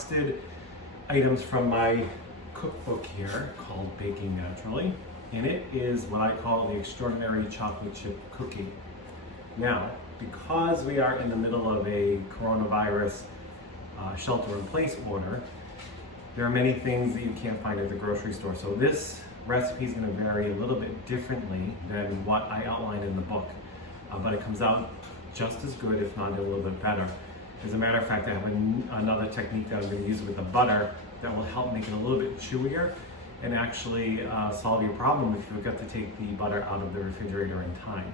requested items from my cookbook here called Baking Naturally, and it is what I call the extraordinary chocolate chip cookie. Now, because we are in the middle of a coronavirus shelter-in-place order, there are many things that you can't find at the grocery store. So this recipe is going to vary a little bit differently than what I outlined in the book, but it comes out just as good, if not a little bit better. As a matter of fact, I have another technique that I'm going to use with the butter that will help make it a little bit chewier and actually solve your problem if you forget to take the butter out of the refrigerator in time.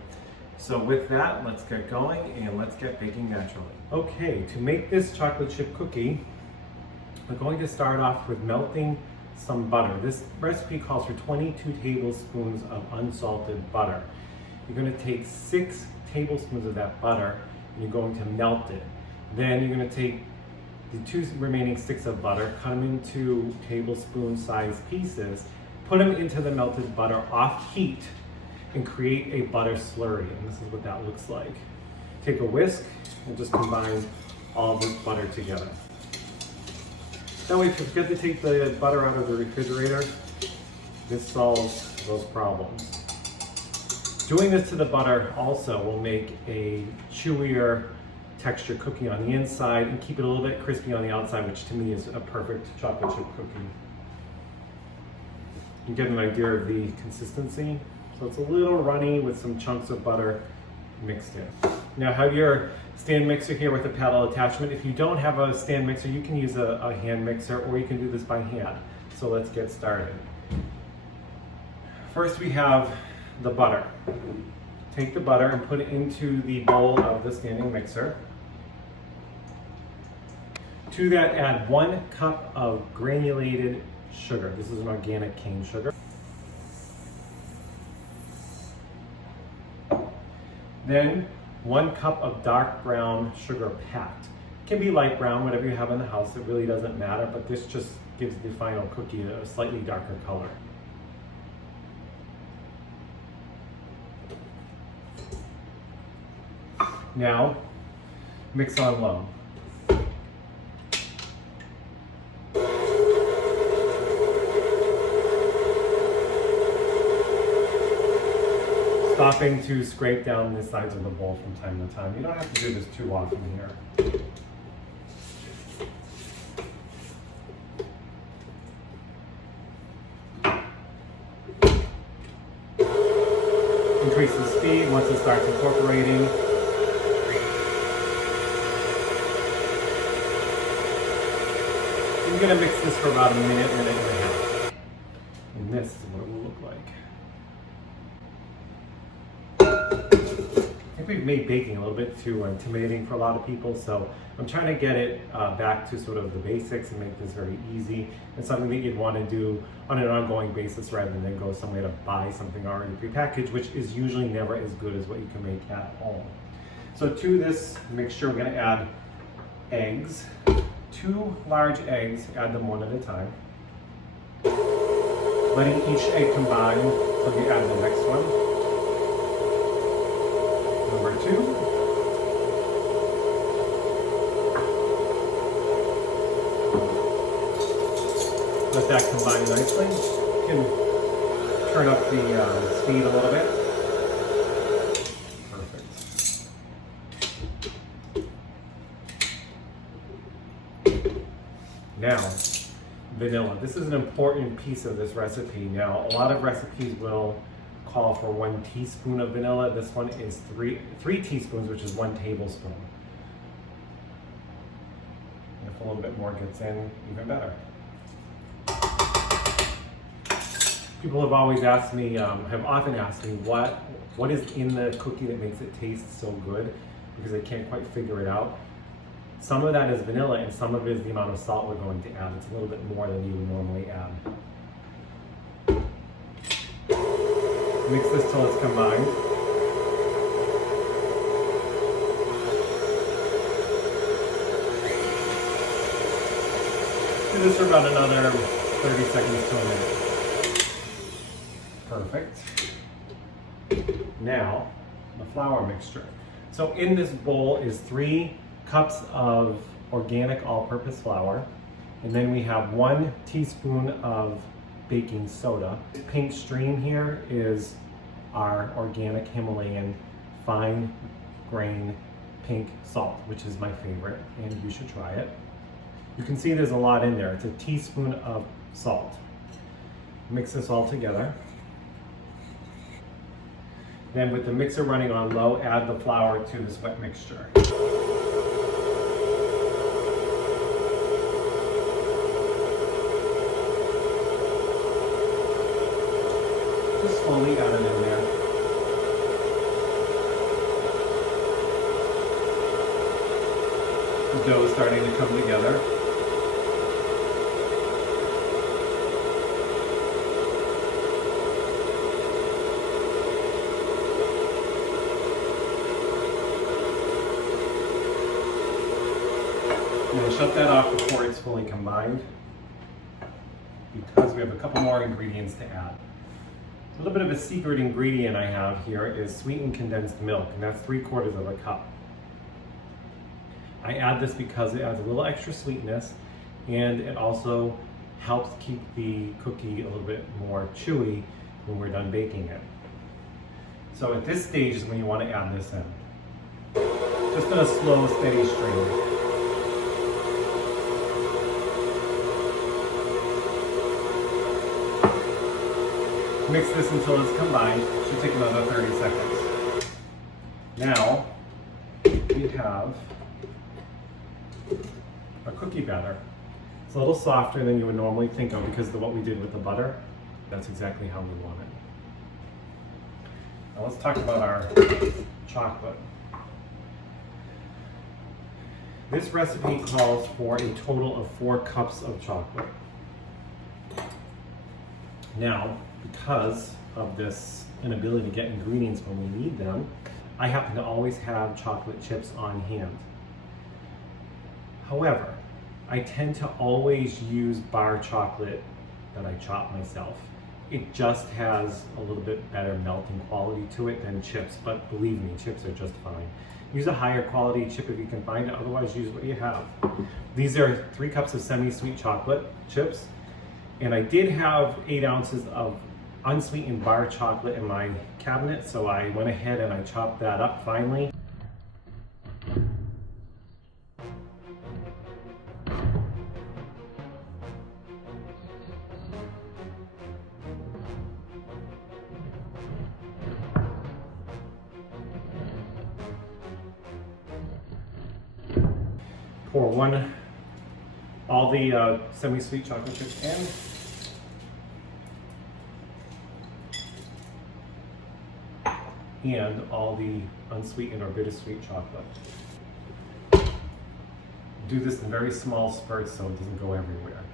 So with that, let's get going and let's get baking naturally. Okay, to make this chocolate chip cookie, we're going to start off with melting some butter. This recipe calls for 22 tablespoons of unsalted butter. You're going to take 6 tablespoons of that butter and you're going to melt it. Then you're going to take the 2 remaining sticks of butter, cut them into tablespoon-sized pieces, put them into the melted butter off heat, and create a butter slurry. And this is what that looks like. Take a whisk and just combine all the butter together. That way, if you forget to take the butter out of the refrigerator, this solves those problems. Doing this to the butter also will make a chewier texture cookie on the inside and keep it a little bit crispy on the outside, which to me is a perfect chocolate chip cookie. You get an idea of the consistency. So it's a little runny with some chunks of butter mixed in. Now have your stand mixer here with a paddle attachment. If you don't have a stand mixer, you can use a hand mixer, or you can do this by hand. So let's get started. First we have the butter. Take the butter and put it into the bowl of the standing mixer. To that, add 1 cup of granulated sugar. This is an organic cane sugar. Then 1 cup of dark brown sugar packed. It can be light brown, whatever you have in the house, it really doesn't matter, but this just gives the final cookie a slightly darker color. Now, mix on low. Stopping to scrape down the sides of the bowl from time to time. You don't have to do this too often here. Increase the speed once it starts incorporating. You're going to mix this for about a minute and a half. And this is what it will look like. I think we've made baking a little bit too intimidating for a lot of people, so I'm trying to get it back to sort of the basics and make this very easy and something that you'd want to do on an ongoing basis rather than go somewhere to buy something already prepackaged, which is usually never as good as what you can make at home. So to this mixture, we're going to add eggs. 2 large eggs, add them one at a time. Letting each egg combine, so you add the next one. Number 2. Let that combine nicely. You can turn up the speed a little bit. Now, vanilla. This is an important piece of this recipe. Now, a lot of recipes will call for 1 teaspoon of vanilla. This one is 3 teaspoons, which is 1 tablespoon. And if a little bit more gets in, even better. People have always asked me, have often asked me, what is in the cookie that makes it taste so good? Because they can't quite figure it out. Some of that is vanilla, and some of it is the amount of salt we're going to add. It's a little bit more than you would normally add. Mix this till it's combined. Do this for about another 30 seconds to a minute. Perfect. Now, the flour mixture. So in this bowl is 3 cups of organic all-purpose flour. And then we have 1 teaspoon of baking soda. Pink stream here is our organic Himalayan fine grain pink salt, which is my favorite, and you should try it. You can see there's a lot in there. It's a teaspoon of salt. Mix this all together. Then with the mixer running on low, add the flour to this wet mixture. Just slowly add it in there. The dough is starting to come together. And then shut that off before it's fully combined, because we have a couple more ingredients to add. A little bit of a secret ingredient I have here is sweetened condensed milk, and that's 3/4 of a cup. I add this because it adds a little extra sweetness, and it also helps keep the cookie a little bit more chewy when we're done baking it. So at this stage is when you want to add this in. Just in a slow, steady stream. Mix this until it's combined. It should take another 30 seconds. Now, we have a cookie batter. It's a little softer than you would normally think of because of what we did with the butter. That's exactly how we want it. Now let's talk about our chocolate. This recipe calls for a total of 4 cups of chocolate. Now, because of this inability to get ingredients when we need them, I happen to always have chocolate chips on hand. However, I tend to always use bar chocolate that I chop myself. It just has a little bit better melting quality to it than chips, but believe me, chips are just fine. Use a higher quality chip if you can find it, otherwise use what you have. These are 3 cups of semi-sweet chocolate chips, and I did have 8 ounces of unsweetened bar chocolate in my cabinet, so I went ahead and I chopped that up finely. Pour all the semi-sweet chocolate chips in. And all the unsweetened or bittersweet chocolate. Do this in very small spurts so it doesn't go everywhere.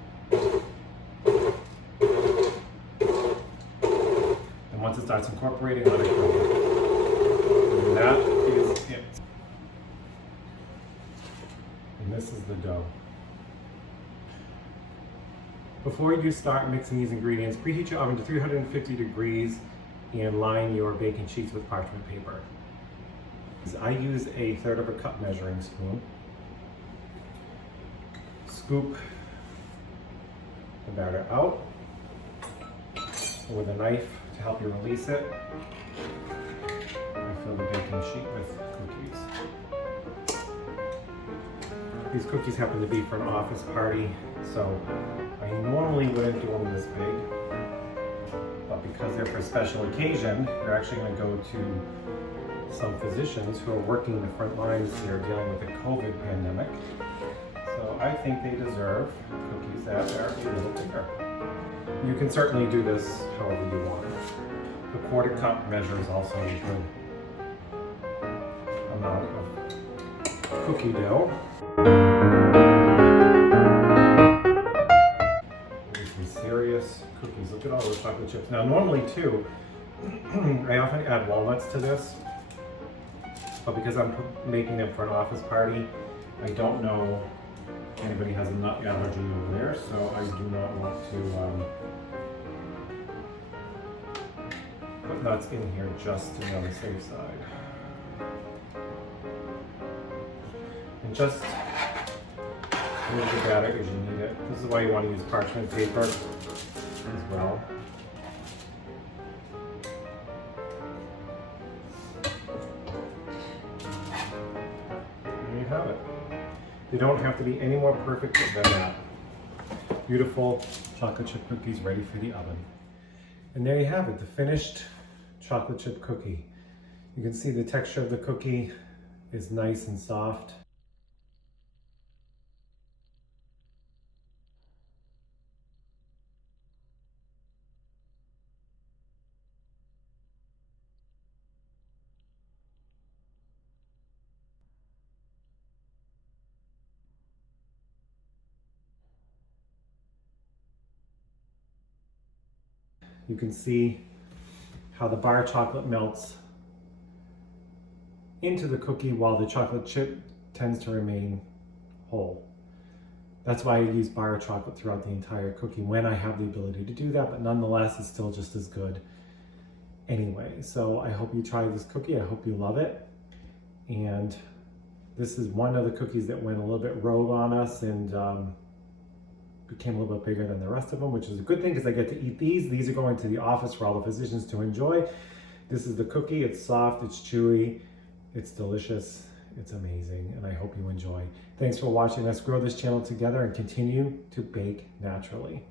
And once it starts incorporating, let it go. And that is it. And this is the dough. Before you start mixing these ingredients, preheat your oven to 350 degrees and line your baking sheets with parchment paper. I use a 1/3 of a cup measuring spoon. Scoop the batter out with a knife to help you release it. And fill the baking sheet with cookies. These cookies happen to be for an office party, so I normally wouldn't do them this big. But because they're for a special occasion, they're actually going to go to some physicians who are working the front lines here dealing with the COVID pandemic. So I think they deserve cookies that are a little bigger. You can certainly do this however you want. The 1/4 cup measures also a good amount of cookie dough. Serious cookies. Look at all those chocolate chips. Now normally too, I often add walnuts to this, but because I'm making them for an office party, I don't know if anybody has a nut allergy over there, so I do not want to put nuts in here just to be on the safe side. And just move the batter as you need it. it. This is why you want to use parchment paper as well. There you have it. They don't have to be any more perfect than that. Beautiful chocolate chip cookies ready for the oven. And there you have it, the finished chocolate chip cookie. You can see the texture of the cookie is nice and soft. You can see how the bar chocolate melts into the cookie while the chocolate chip tends to remain whole. That's why I use bar chocolate throughout the entire cookie when I have the ability to do that, but nonetheless, it's still just as good anyway. So I hope you try this cookie. I hope you love it. And this is one of the cookies that went a little bit rogue on us and became a little bit bigger than the rest of them, which is a good thing because I get to eat these. These are going to the office for all the physicians to enjoy. This is the cookie. It's soft, it's chewy, it's delicious, it's amazing, and I hope you enjoy. Thanks for watching us grow this channel together and continue to bake naturally.